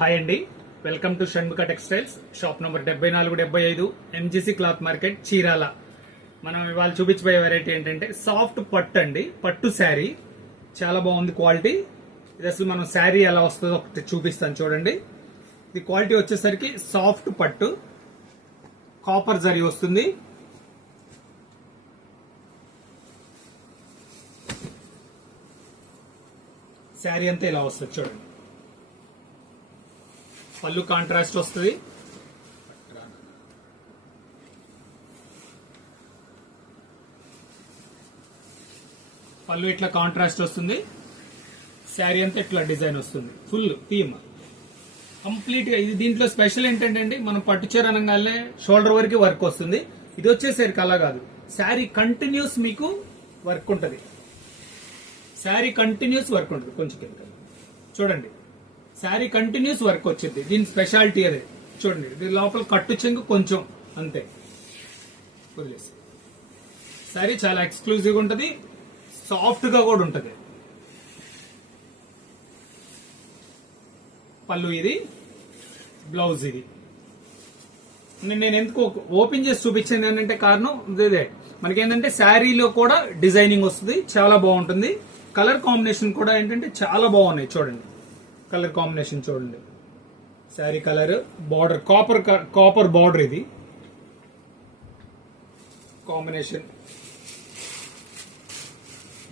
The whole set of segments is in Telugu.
హాయ్ అండి, welcome to Shanmukha textiles. Shop number 7475 MGC cloth market, Chirala. మనం ఇవాళ చూపించబోయే వెరైటీ ఏంటంటే సాఫ్ట్ పట్టు అండి. పట్టు శారీ చాలా బాగుంది క్వాలిటీ. ఇది అసలు మనం శారీ ఎలా వస్తుందో ఒకటి చూపిస్తాను చూడండి. ఇది క్వాలిటీ వచ్చేసరికి సాఫ్ట్ పట్టు, కాపర్ జరీ వస్తుంది. శారీ అంతా ఇలా వస్తుంది చూడండి. పళ్ళు కాంట్రాస్ట్ వస్తుంది. పళ్ళు ఇట్లా కాంట్రాస్ట్ వస్తుంది. శారీ అంతా ఇట్లా డిజైన్ వస్తుంది. ఫుల్ థీమ్ కంప్లీట్ గా. ఇది దీంట్లో స్పెషల్ ఏంటంటే మనం పట్టు చీర అనగానే షోల్డర్ వరకు వర్క్ వస్తుంది. ఇది వచ్చేసరికి అలా కాదు, శారీ కంటిన్యూస్ మీకు వర్క్ ఉంటుంది. శారీ కంటిన్యూస్ వర్క్ ఉంటుంది. కొంచెం చూడండి, శారీ కంటిన్యూస్ వర్క్ వచ్చింది. దీని స్పెషాలిటీ అదే చూడండి. ఇది లోపల కట్టు చెంగు కొంచెం అంతే. శారీ చాలా ఎక్స్క్లూజివ్ గా ఉంటుంది, సాఫ్ట్ గా కూడా ఉంటుంది. పళ్ళు ఇది, బ్లౌజ్ ఇది. నేను ఎందుకు ఓపెన్ చేసి చూపించాను ఏంటంటే కారణం ఇదే. మనకేంటంటే శారీలో కూడా డిజైనింగ్ వస్తుంది, చాలా బాగుంటుంది. కలర్ కాంబినేషన్ కూడా ఏంటంటే చాలా బాగున్నాయి చూడండి. కలర్ కాంబినేషన్ చూడండి. Sari colour, border copper border, ఇది కాంబినేషన్.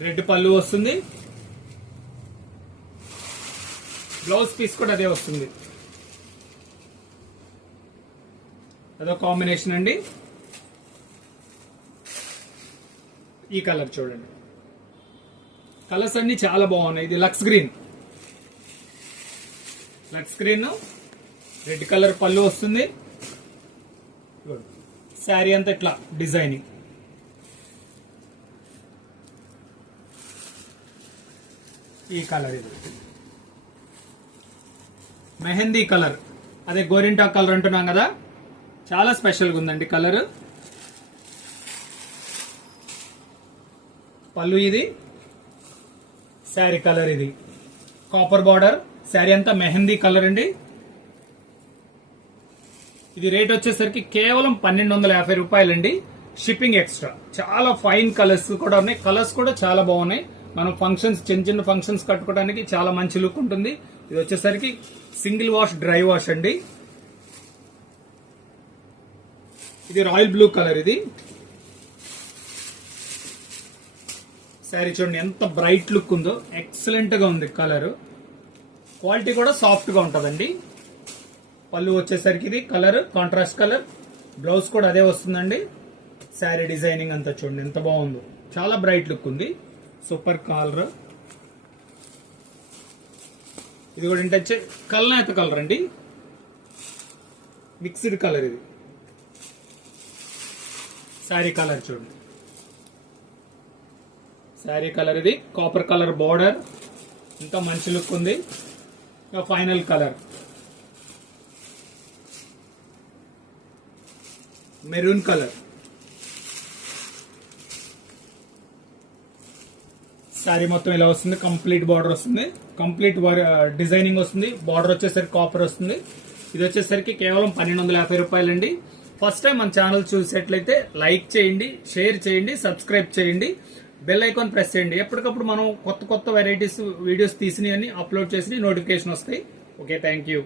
రెడ్ పళ్ళు వస్తుంది. బ్లౌజ్ పీస్ కూడా అదే వస్తుంది. అదో కాంబినేషన్ అండి. ఈ కలర్ చూడండి. కలర్స్ అన్ని చాలా బాగున్నాయి. ఇది లక్స్ గ్రీన్, రెడ్ కలర్ పళ్ళు వస్తుంది. శారీ అంతా ఇట్లా డిజైనింగ్. ఈ కలర్ ఇది మెహందీ కలర్, అదే గోరింటాక్ కలర్ అంటున్నాం కదా, చాలా స్పెషల్గా ఉందండి కలర్. పళ్ళు ఇది, శారీ కలర్ ఇది కాపర్ బార్డర్. శారీ అంతా మెహందీ కలర్ అండి. ఇది రేట్ వచ్చేసరికి కేవలం 1250 రూపాయలండి. Shipping extra. చాలా ఫైన్ కలర్స్ కూడా ఉన్నాయి. కలర్స్ కూడా చాలా బాగున్నాయి. మనం ఫంక్షన్స్, చిన్న ఫంక్షన్స్ కట్టుకోవడానికి చాలా మంచి లుక్ ఉంటుంది. ఇది వచ్చేసరికి సింగిల్ వాష్, డ్రై వాష్ అండి. ఇది రాయల్ బ్లూ కలర్. ఇది శారీ చూడండి ఎంత బ్రైట్ లుక్ ఉందో, ఎక్సలెంట్ గా ఉంది కలర్. క్వాలిటీ కూడా సాఫ్ట్ గా ఉంటుందండి. పళ్ళు వచ్చేసరికి ఇది కలర్ కాంట్రాస్ట్ కలర్. బ్లౌజ్ కూడా అదే వస్తుందండి. శారీ డిజైనింగ్ అంతా చూడండి ఎంత బాగుందో, చాలా బ్రైట్ లుక్ ఉంది. Super colour. ఇది కూడా ఏంటంటే కల్నేత కలర్ అండి, మిక్స్డ్ కలర్. ఇది శారీ కలర్ చూడండి. శారీ కలర్ ఇది కాపర్ కలర్ బార్డర్, ఇంకా మంచి లుక్ ఉంది. Final colour maroon colour. Sari మొత్తం ఇలా వస్తుంది. కంప్లీట్ బార్డర్ వస్తుంది, కంప్లీట్ డిజైనింగ్ వస్తుంది. బార్డర్ వచ్చేసరికి కాపర్ వస్తుంది. ఇది వచ్చేసరికి కేవలం 1250 రూపాయలండి. ఫస్ట్ టైం మన ఛానల్ చూసేట్లయితే లైక్ చేయండి, షేర్ చేయండి, సబ్స్క్రైబ్ చేయండి, బెల్ ఐకాన్ ప్రెస్ చేయండి. ఎప్పటికప్పుడు మనం కొత్త వెరైటీస్ వీడియోస్ తీసినవి అప్లోడ్ చేసి నోటిఫికేషన్ వస్తాయి. Okay, thank you.